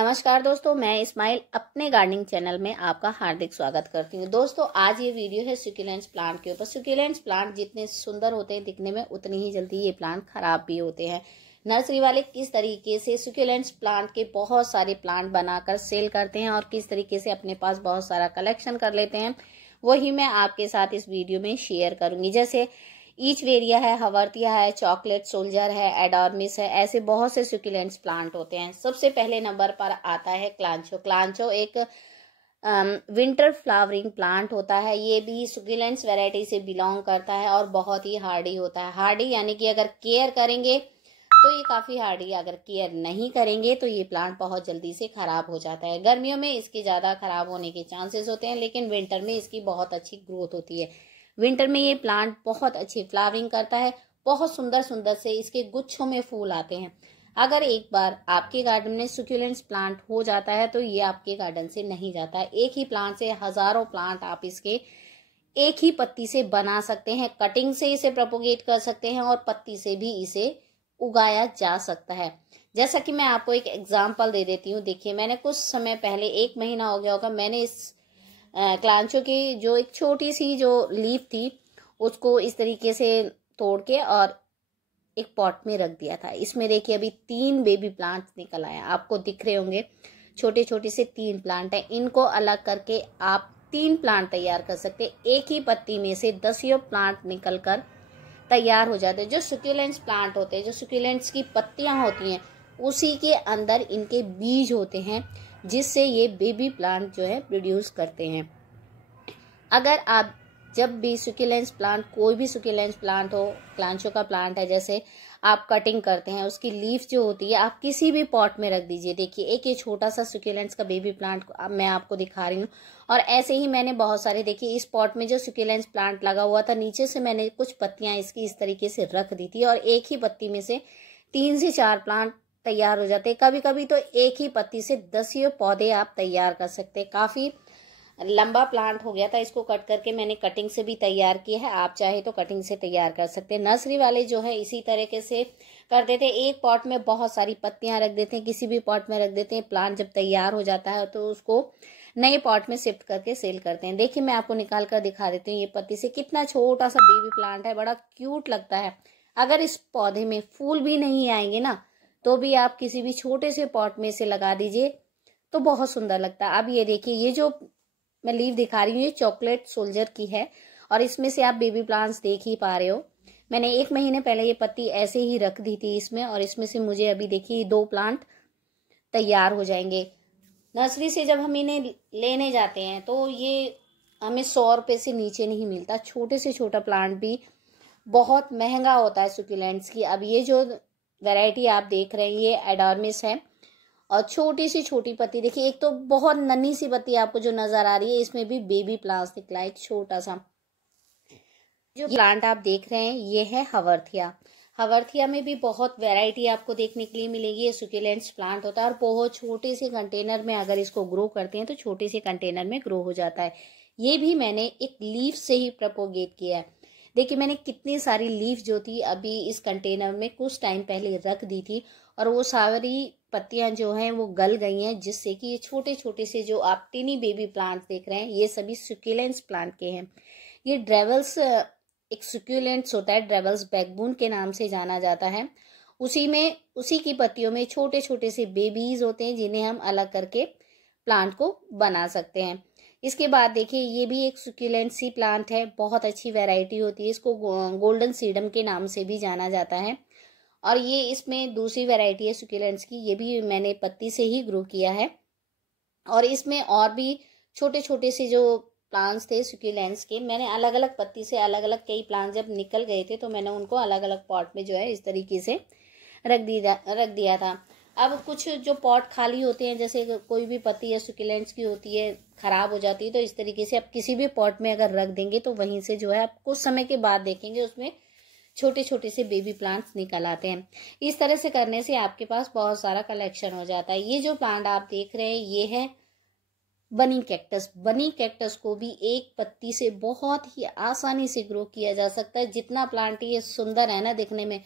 नमस्कार दोस्तों, मैं इस्माइल अपने गार्डनिंग चैनल में आपका हार्दिक स्वागत करती हूँ। दोस्तों, आज ये वीडियो है सुक्यूलेंट्स प्लांट के ऊपर। सुक्यूलेंट्स प्लांट जितने सुंदर होते हैं दिखने में, उतनी ही जल्दी ये प्लांट खराब भी होते हैं। नर्सरी वाले किस तरीके से सुक्यूलेंट्स प्लांट के बहुत सारे प्लांट बनाकर सेल करते हैं और किस तरीके से अपने पास बहुत सारा कलेक्शन कर लेते हैं, वही मैं आपके साथ इस वीडियो में शेयर करूंगी। जैसे ईचवेरिया है, हवर्तिया है, चॉकलेट सोल्जर है, एडोर्मिस है, ऐसे बहुत से सुक्यूलेंट्स प्लांट होते हैं। सबसे पहले नंबर पर आता है क्लांचो। क्लांचो एक विंटर फ्लावरिंग प्लांट होता है। ये भी सुक्यूलेंट्स वैरायटी से बिलोंग करता है और बहुत ही हार्डी होता है। हार्डी यानी कि अगर केयर करेंगे तो ये काफ़ी हार्डी, अगर केयर नहीं करेंगे तो ये प्लांट बहुत जल्दी से ख़राब हो जाता है। गर्मियों में इसके ज़्यादा ख़राब होने के चांसेस होते हैं, लेकिन विंटर में इसकी बहुत अच्छी ग्रोथ होती है। विंटर में ये प्लांट बहुत अच्छी फ्लावरिंग करता है। बहुत सुंदर सुंदर से इसके गुच्छों में फूल आते हैं। अगर एक बार आपके गार्डन में सुक्यूलेंट्स प्लांट हो जाता है तो ये आपके गार्डन से नहीं जाता है। एक ही प्लांट से हजारों प्लांट आप इसके एक ही पत्ती से बना सकते हैं। कटिंग से इसे प्रोपोगेट कर सकते हैं और पत्ती से भी इसे उगाया जा सकता है। जैसा कि मैं आपको एक एग्जाम्पल दे देती हूँ। देखिए, मैंने कुछ समय पहले, 1 महीना हो गया होगा, मैंने इस क्लांचो की जो एक छोटी सी जो लीफ थी उसको इस तरीके से तोड़ के और एक पॉट में रख दिया था। इसमें देखिए अभी 3 बेबी प्लांट्स निकल आए, आपको दिख रहे होंगे। छोटे छोटे से 3 प्लांट हैं। इनको अलग करके आप 3 प्लांट तैयार कर सकते हैं। एक ही पत्ती में से 10 प्लांट निकल कर तैयार हो जाते हैं। जो सुक्यूलेंट्स प्लांट होते हैं, जो सुक्यूलेंट्स की पत्तियां होती हैं, उसी के अंदर इनके बीज होते हैं, जिससे ये बेबी प्लांट जो है प्रोड्यूस करते हैं। अगर आप जब भी सुक्यूलेंट्स प्लांट, कोई भी सुक्यूलेंट्स प्लांट हो, क्लांचो का प्लांट है, जैसे आप कटिंग करते हैं, उसकी लीफ जो होती है आप किसी भी पॉट में रख दीजिए। देखिए, एक ये छोटा सा सुक्यूलेंट्स का बेबी प्लांट मैं आपको दिखा रही हूँ। और ऐसे ही मैंने बहुत सारे, देखिए इस पॉट में जो सुक्यूलेंट्स प्लांट लगा हुआ था, नीचे से मैंने कुछ पत्तियां इसकी इस तरीके से रख दी थी और एक ही पत्ती में से 3 से 4 प्लांट तैयार हो जाते हैं। कभी कभी तो एक ही पत्ती से 10 पौधे आप तैयार कर सकते हैं। काफी लंबा प्लांट हो गया था, इसको कट करके मैंने कटिंग से भी तैयार किया है। आप चाहे तो कटिंग से तैयार कर सकते हैं। नर्सरी वाले जो है इसी तरीके से कर देते हैं। एक पॉट में बहुत सारी पत्तियां रख देते हैं, किसी भी पॉट में रख देते हैं। प्लांट जब तैयार हो जाता है तो उसको नए पॉट में शिफ्ट करके सेल करते हैं। देखिए, मैं आपको निकाल कर दिखा देती हूँ। ये पत्ती से कितना छोटा सा बेबी प्लांट है, बड़ा क्यूट लगता है। अगर इस पौधे में फूल भी नहीं आएंगे ना, तो भी आप किसी भी छोटे से पॉट में से लगा दीजिए तो बहुत सुंदर लगता है। अब ये देखिए, ये जो मैं लीफ दिखा रही हूँ, ये चॉकलेट सोल्जर की है और इसमें से आप बेबी प्लांट्स देख ही पा रहे हो। मैंने 1 महीने पहले ये पत्ती ऐसे ही रख दी थी इसमें, और इसमें से मुझे अभी देखिए 2 प्लांट तैयार हो जाएंगे। नर्सरी से जब हम इन्हें लेने जाते हैं तो ये हमें 100 रुपये से नीचे नहीं मिलता। छोटे से छोटा प्लांट भी बहुत महंगा होता है सुक्यूलेंट्स की। अब ये जो वैरायटी आप देख रहे हैं, ये एडोर्मिस है और छोटी सी छोटी पत्ती देखिए। एक तो बहुत नन्ही सी पत्ती आपको जो नजर आ रही है, इसमें भी बेबी प्लांट्स निकला है, एक छोटा सा। जो प्लांट आप देख रहे हैं ये है हवर्थिया। हवर्थिया में भी बहुत वैरायटी आपको देखने के लिए मिलेगी। ये सुक्यूलेंट्स प्लांट होता है और बहुत छोटे से कंटेनर में अगर इसको ग्रो करते हैं तो छोटे से कंटेनर में ग्रो हो जाता है। ये भी मैंने एक लीफ से ही प्रोपोगेट किया है। देखिए, मैंने कितनी सारी लीफ जो थी अभी इस कंटेनर में कुछ टाइम पहले रख दी थी और वो सारी पत्तियां जो हैं वो गल गई हैं, जिससे कि ये छोटे छोटे से जो आप टिनी बेबी प्लांट देख रहे हैं, ये सभी सुक्यूलेंट्स प्लांट के हैं। ये ड्रेवल्स एक सुक्यूलेंट्स होता है, ड्रेवल्स बैकबोन के नाम से जाना जाता है। उसी की पत्तियों में छोटे छोटे से बेबीज होते हैं, जिन्हें हम अलग करके प्लांट को बना सकते हैं। इसके बाद देखिए, ये भी एक सुक्यूलेंट सी प्लांट है, बहुत अच्छी वैरायटी होती है। इसको गोल्डन सीडम के नाम से भी जाना जाता है और ये इसमें दूसरी वैरायटी है सुक्यूलेंट्स की। ये भी मैंने पत्ती से ही ग्रो किया है और इसमें और भी छोटे छोटे से जो प्लांट्स थे सुक्यूलेंट्स के, मैंने अलग अलग पत्ती से अलग अलग कई प्लांट जब निकल गए थे तो मैंने उनको अलग अलग पॉट में जो है इस तरीके से रख दिया था। अब कुछ जो पॉट खाली होते हैं, जैसे कोई भी पत्ती है सुक्यूलेंट्स की होती है खराब हो जाती है, तो इस तरीके से आप किसी भी पॉट में अगर रख देंगे तो वहीं से जो है आप कुछ समय के बाद देखेंगे उसमें छोटे छोटे से बेबी प्लांट्स निकल आते हैं। इस तरह से करने से आपके पास बहुत सारा कलेक्शन हो जाता है। ये जो प्लांट आप देख रहे हैं ये है बनी कैक्टस। बनी कैक्टस को भी एक पत्ती से बहुत ही आसानी से ग्रो किया जा सकता है। जितना प्लांट ये सुंदर है ना दिखने में,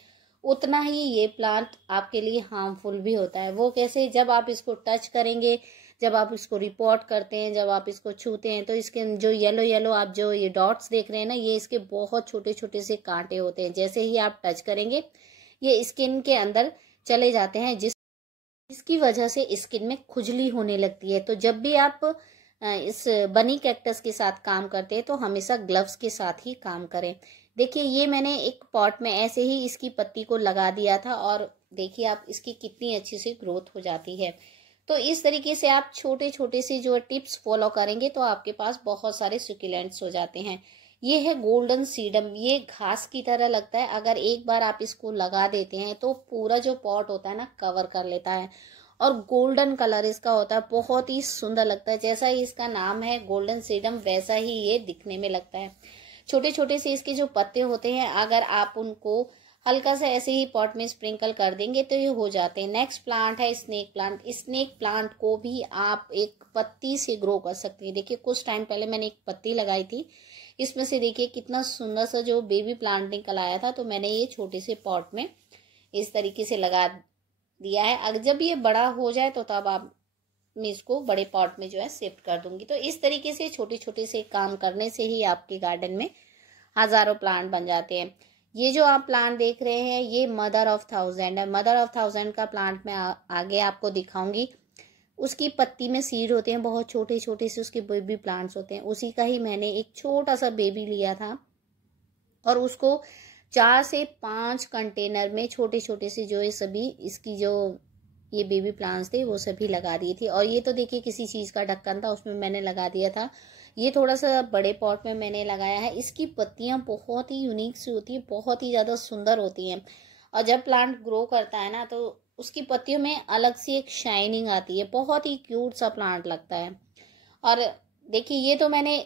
उतना ही ये प्लांट आपके लिए हार्मफुल भी होता है। वो कैसे, जब आप इसको टच करेंगे, जब आप इसको रिपोर्ट करते हैं, जब आप इसको छूते हैं, तो इसके जो येलो येलो आप जो ये डॉट्स देख रहे हैं ना, ये इसके बहुत छोटे छोटे से कांटे होते हैं। जैसे ही आप टच करेंगे ये स्किन के अंदर चले जाते हैं, जिसकी वजह से स्किन में खुजली होने लगती है। तो जब भी आप इस बनी कैक्टस के साथ काम करते हैं तो हमेशा ग्लव्स के साथ ही काम करें। देखिए ये मैंने एक पॉट में ऐसे ही इसकी पत्ती को लगा दिया था और देखिए आप इसकी कितनी अच्छी सी ग्रोथ हो जाती है। तो इस तरीके से आप छोटे छोटे से जो टिप्स फॉलो करेंगे तो आपके पास बहुत सारे सुक्यूलेंट्स हो जाते हैं। ये है गोल्डन सीडम, ये घास की तरह लगता है। अगर एक बार आप इसको लगा देते हैं तो पूरा जो पॉट होता है ना कवर कर लेता है और गोल्डन कलर इसका होता है, बहुत ही सुंदर लगता है। जैसा ही इसका नाम है गोल्डन सीडम, वैसा ही ये दिखने में लगता है। छोटे छोटे से इसके जो पत्ते होते हैं, अगर आप उनको हल्का सा ऐसे ही पॉट में स्प्रिंकल कर देंगे तो ये हो जाते हैं। नेक्स्ट प्लांट है स्नेक प्लांट। स्नेक प्लांट को भी आप एक पत्ती से ग्रो कर सकते हैं। देखिए कुछ टाइम पहले मैंने एक पत्ती लगाई थी, इसमें से देखिए कितना सुंदर सा जो बेबी प्लांट निकल आया था। तो मैंने ये छोटे से पॉट में इस तरीके से लगा दिया है। अगर जब ये बड़ा हो जाए तो तब आप मैं इसको बड़े पॉट में जो है शिफ्ट कर दूंगी। तो इस तरीके से छोटे छोटे से काम करने से ही आपके गार्डन में हजारों प्लांट बन जाते हैं। ये जो आप प्लांट देख रहे हैं ये मदर ऑफ थाउजेंड है। मदर ऑफ थाउजेंड का प्लांट मैं आगे आपको दिखाऊंगी। उसकी पत्ती में सीड होते हैं, बहुत छोटे छोटे से उसके बेबी प्लांट्स होते हैं। उसी का ही मैंने एक छोटा सा बेबी लिया था और उसको 4 से 5 कंटेनर में छोटे छोटे से जो ये सभी इसकी जो ये बेबी प्लांट्स थे वो सभी लगा दिए थे। और ये तो देखिए किसी चीज का ढक्कन था उसमें मैंने लगा दिया था। ये थोड़ा सा बड़े पॉट में मैंने लगाया है। इसकी पत्तियां बहुत ही यूनिक सी होती है, बहुत ही ज्यादा सुंदर होती हैं। और जब प्लांट ग्रो करता है ना तो उसकी पत्तियों में अलग सी एक शाइनिंग आती है, बहुत ही क्यूट सा प्लांट लगता है। और देखिए ये तो मैंने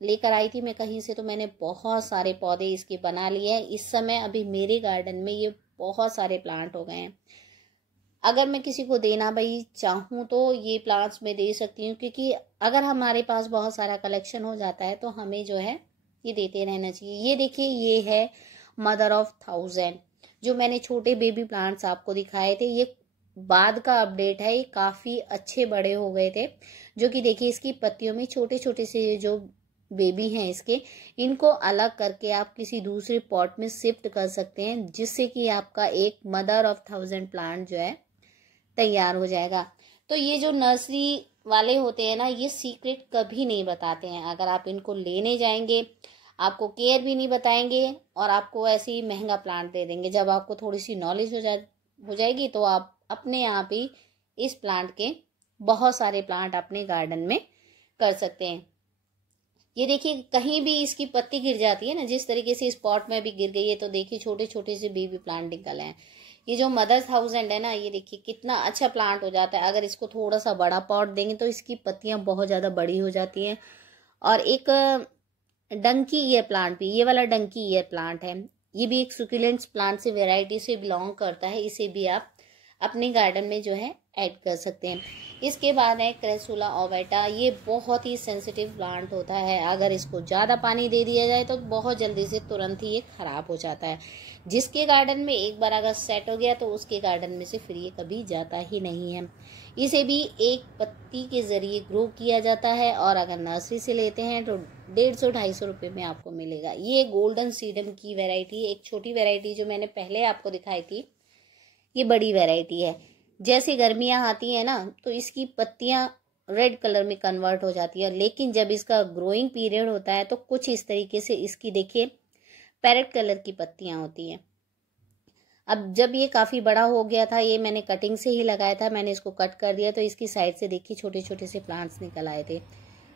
लेकर आई थी मैं कहीं से, तो मैंने बहुत सारे पौधे इसके बना लिए हैं। इस समय अभी मेरे गार्डन में ये बहुत सारे प्लांट हो गए हैं। अगर मैं किसी को देना भाई चाहूँ तो ये प्लांट्स मैं दे सकती हूँ, क्योंकि अगर हमारे पास बहुत सारा कलेक्शन हो जाता है तो हमें जो है ये देते रहना चाहिए। ये देखिए ये है मदर ऑफ थाउजेंड, जो मैंने छोटे बेबी प्लांट्स आपको दिखाए थे। ये बाद का अपडेट है, ये काफ़ी अच्छे बड़े हो गए थे। जो कि देखिए इसकी पत्तियों में छोटे छोटे से जो बेबी हैं इसके, इनको अलग करके आप किसी दूसरे पॉट में शिफ्ट कर सकते हैं, जिससे कि आपका एक मदर ऑफ थाउजेंड प्लांट जो है तैयार हो जाएगा। तो ये जो नर्सरी वाले होते हैं ना, ये सीक्रेट कभी नहीं बताते हैं। अगर आप इनको लेने जाएंगे आपको केयर भी नहीं बताएंगे और आपको ऐसे ही महंगा प्लांट दे देंगे। जब आपको थोड़ी सी नॉलेज हो जाएगी तो आप अपने आप ही इस प्लांट के बहुत सारे प्लांट अपने गार्डन में कर सकते हैं। ये देखिए कहीं भी इसकी पत्ती गिर जाती है ना, जिस तरीके से इस पॉट में भी गिर गई है, तो देखिए छोटे छोटे से बेबी प्लांट निकल हैं। ये जो मदर थाउजेंड है ना, ये देखिए कितना अच्छा प्लांट हो जाता है। अगर इसको थोड़ा सा बड़ा पॉट देंगे तो इसकी पत्तियां बहुत ज़्यादा बड़ी हो जाती हैं। और एक डंकी ईयर प्लांट भी, ये वाला डंकी ईयर प्लांट है, ये भी एक सुक्यूलेंट्स प्लांट से वेराइटी से बिलोंग करता है। इसे भी आप अपने गार्डन में जो है ऐड कर सकते हैं। इसके बाद है क्रेसुला ओवेटा। ये बहुत ही सेंसिटिव प्लांट होता है। अगर इसको ज़्यादा पानी दे दिया जाए तो बहुत जल्दी से तुरंत ही ये खराब हो जाता है। जिसके गार्डन में एक बार अगर सेट हो गया तो उसके गार्डन में से फिर ये कभी जाता ही नहीं है। इसे भी एक पत्ती के जरिए ग्रो किया जाता है और अगर नर्सरी से लेते हैं तो 150-250 रुपये में आपको मिलेगा। ये गोल्डन सीडम की वैरायटी, एक छोटी वैरायटी जो मैंने पहले आपको दिखाई थी, ये बड़ी वैरायटी है। जैसे गर्मियाँ आती है ना तो इसकी पत्तियाँ रेड कलर में कन्वर्ट हो जाती है, लेकिन जब इसका ग्रोइंग पीरियड होता है तो कुछ इस तरीके से इसकी देखिए पैरेट कलर की पत्तियाँ होती हैं। अब जब ये काफ़ी बड़ा हो गया था, ये मैंने कटिंग से ही लगाया था, मैंने इसको कट कर दिया तो इसकी साइड से देखिए छोटे छोटे से प्लांट्स निकल आए थे।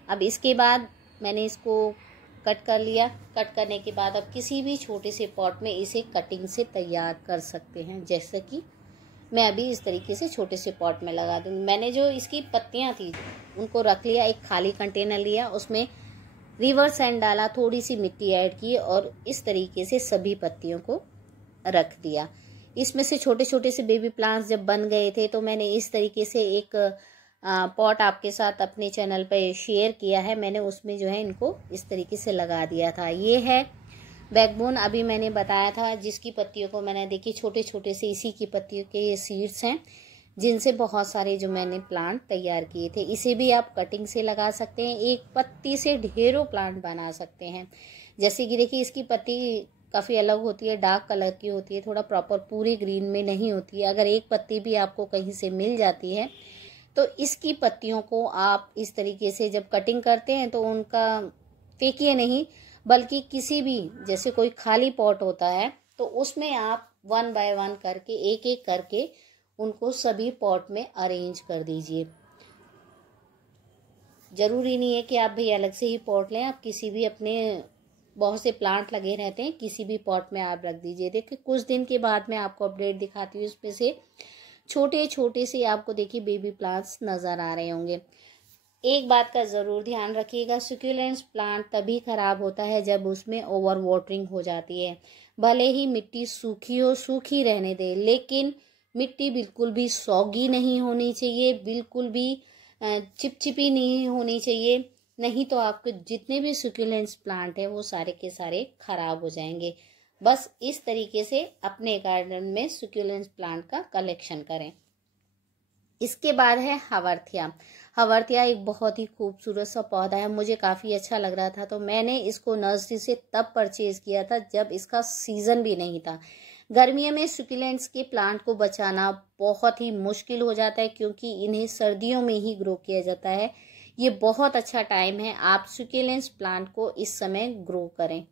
अब इसके बाद मैंने इसको कट कर लिया। कट करने के बाद अब किसी भी छोटे से पॉट में इसे कटिंग से तैयार कर सकते हैं। जैसे कि मैं अभी इस तरीके से छोटे से पॉट में लगा दूँगी। मैंने जो इसकी पत्तियां थी उनको रख लिया, एक खाली कंटेनर लिया, उसमें रिवर सैंड डाला, थोड़ी सी मिट्टी ऐड की और इस तरीके से सभी पत्तियों को रख दिया। इसमें से छोटे छोटे से बेबी प्लांट्स जब बन गए थे तो मैंने इस तरीके से एक पॉट आपके साथ अपने चैनल पे शेयर किया है। मैंने उसमें जो है इनको इस तरीके से लगा दिया था। ये है बैकबोन अभी मैंने बताया था, जिसकी पत्तियों को मैंने देखी छोटे छोटे से, इसी की पत्तियों के ये सीड्स हैं जिनसे बहुत सारे जो मैंने प्लांट तैयार किए थे। इसे भी आप कटिंग से लगा सकते हैं, एक पत्ती से ढेरों प्लांट बना सकते हैं। जैसे कि देखिए इसकी पत्ती काफ़ी अलग होती है, डार्क कलर की होती है, थोड़ा प्रॉपर पूरी ग्रीन में नहीं होती है। अगर एक पत्ती भी आपको कहीं से मिल जाती है तो इसकी पत्तियों को आप इस तरीके से जब कटिंग करते हैं तो उनका फेंकिए नहीं, बल्कि किसी भी, जैसे कोई खाली पॉट होता है तो उसमें आप 1 बाय 1 करके, एक एक करके उनको सभी पॉट में अरेंज कर दीजिए। जरूरी नहीं है कि आप भी अलग से ही पॉट लें, आप किसी भी अपने बहुत से प्लांट लगे रहते हैं, किसी भी पॉट में आप रख दीजिए। देखिए कुछ दिन के बाद मैं आपको अपडेट दिखाती हूँ, उसमें से छोटे छोटे से आपको देखिए बेबी प्लांट्स नज़र आ रहे होंगे। एक बात का ज़रूर ध्यान रखिएगा, सुक्यूलेंट्स प्लांट तभी ख़राब होता है जब उसमें ओवर वाटरिंग हो जाती है। भले ही मिट्टी सूखी हो, सूखी रहने दें, लेकिन मिट्टी बिल्कुल भी सॉगी नहीं होनी चाहिए, बिल्कुल भी चिपचिपी नहीं होनी चाहिए, नहीं तो आपके जितने भी सुक्यूलेंट्स प्लांट हैं वो सारे के सारे ख़राब हो जाएंगे। बस इस तरीके से अपने गार्डन में सुक्यूलेंट्स प्लांट का कलेक्शन करें। इसके बाद है हवर्थिया। हवर्थिया एक बहुत ही खूबसूरत सा पौधा है, मुझे काफ़ी अच्छा लग रहा था तो मैंने इसको नर्सरी से तब परचेज़ किया था जब इसका सीज़न भी नहीं था। गर्मियों में सुक्यूलेंट्स के प्लांट को बचाना बहुत ही मुश्किल हो जाता है, क्योंकि इन्हें सर्दियों में ही ग्रो किया जाता है। ये बहुत अच्छा टाइम है, आप सुक्यूलेंट्स प्लांट को इस समय ग्रो करें।